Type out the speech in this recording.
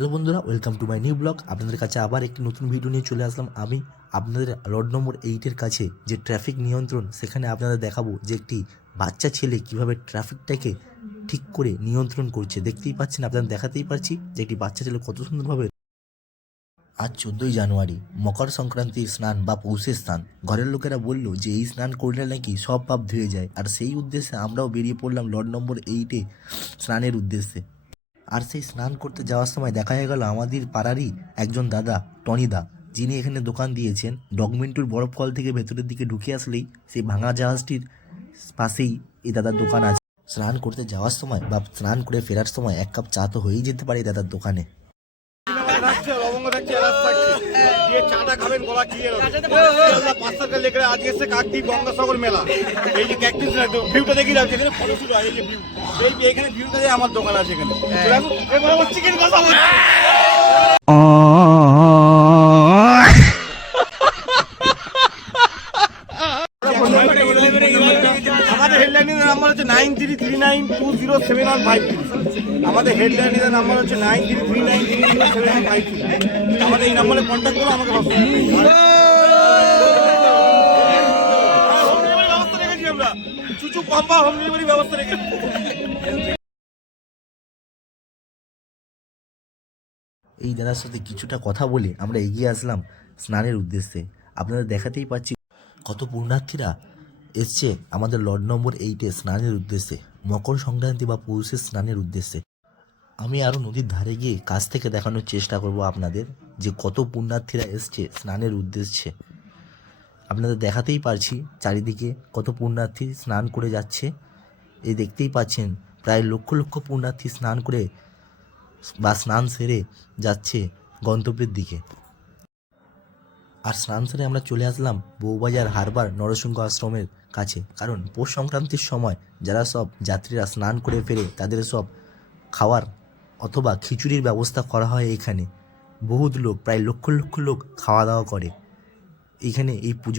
Hello বন্ধুরা, welcome to my new blog. আপনাদের কাছে আবার একটি নতুন ভিডিও নিয়ে চলে আসলাম। আমি আপনাদের রোড নম্বর 8-এর কাছে যে ট্রাফিক নিয়ন্ত্রণ, সেখানে আপনাদের দেখাবো যে একটি বাচ্চা ছেলে কিভাবে ট্রাফিকটাকে ঠিক করে নিয়ন্ত্রণ করছে। দেখতেই পাচ্ছেন, আপনাদের দেখাতেই পারছি যে একটি বাচ্চা ছেলে কত সুন্দরভাবে। আজ 14ই জানুয়ারি, মকর সংক্রান্তির স্নান বা পৌষের স্নান। ঘরের লোকেরা বলল যে এই স্নান করলে নাকি সব পাপ ধুয়ে যায়, আর সেই উদ্দেশ্যে আমরাও বেরিয়ে পড়লাম রোড নম্বর 8-এ স্নানের উদ্দেশ্যে। আর সেই স্নান করতে যাওয়ার সময় দেখা হয়ে গেল আমাদের পাড়ারই একজন দাদা, টনিদা, যিনি এখানে দোকান দিয়েছেন। ডগমিন্টুর বরফ কল থেকে ভেতরের দিকে ঢুকে আসলেই সেই ভাঙা জাহাজটির পাশেই এই দাদার দোকান আছে। স্নান করতে যাওয়ার সময় বা স্নান করে ফেরার সময় এক কাপ চা তো হয়েই যেতে পারে দাদার দোকানে। গঙ্গাসাগর মেলা, এই যে ক্যাকটাস ভিউটা দেখি রাখছে, এখানে ফটো শুট হয়। এই যে ভিউ, এইখানে ভিউটা আমার দোকান আছে এখানে। চিকেন কষা আমাদের হেডলাইনের নাম্বার হচ্ছে 9339207153। আমাদের হেডলাইনের নাম্বার হচ্ছে 9339207153। আমাদের এই নাম্বারে কন্ট্যাক্ট করো, আমাকে হোম ডেলিভারি ব্যবস্থা রেখেছি আমরা। চুচু পাম্পা হোম ডেলিভারি ব্যবস্থা রেখেছি। এই দাদার সাথে কিছুটা কথা বলে আমরা এগিয়ে আসলাম স্নানের উদ্দেশ্যে। আপনারা দেখাতেই পাচ্ছি কত পুণ্যার্থীরা এসছে আমাদের লর্ড নম্বর 8-এ স্নানের উদ্দেশ্যে, মকর সংক্রান্তি বা পৌষের স্নানের উদ্দেশ্যে। আমি আরও নদীর ধারে গিয়ে কাছ থেকে দেখানোর চেষ্টা করব আপনাদের যে কত পুণ্যার্থীরা এসছে স্নানের উদ্দেশ্যে। আপনাদের দেখাতেই পারছি চারিদিকে কত পুণ্যার্থী স্নান করে যাচ্ছে। এই দেখতেই পাচ্ছেন প্রায় লক্ষ লক্ষ পুণ্যার্থী স্নান করে বা স্নান সেরে যাচ্ছে গন্তব্যের দিকে। আর স্নান সেরে আমরা চলে আসলাম বউবাজার হারবার নরসিংহ আশ্রমের কাছে, কারণ পৌষ সংক্রান্তির সময় যারা সব যাত্রীরা স্নান করে ফেরে তাদের সব খাওয়ার অথবা খিচুড়ির ব্যবস্থা করা হয় এখানে। বহুত লোক, প্রায় লক্ষ লক্ষ লোক খাওয়া দাওয়া করে এখানে এই পুজো।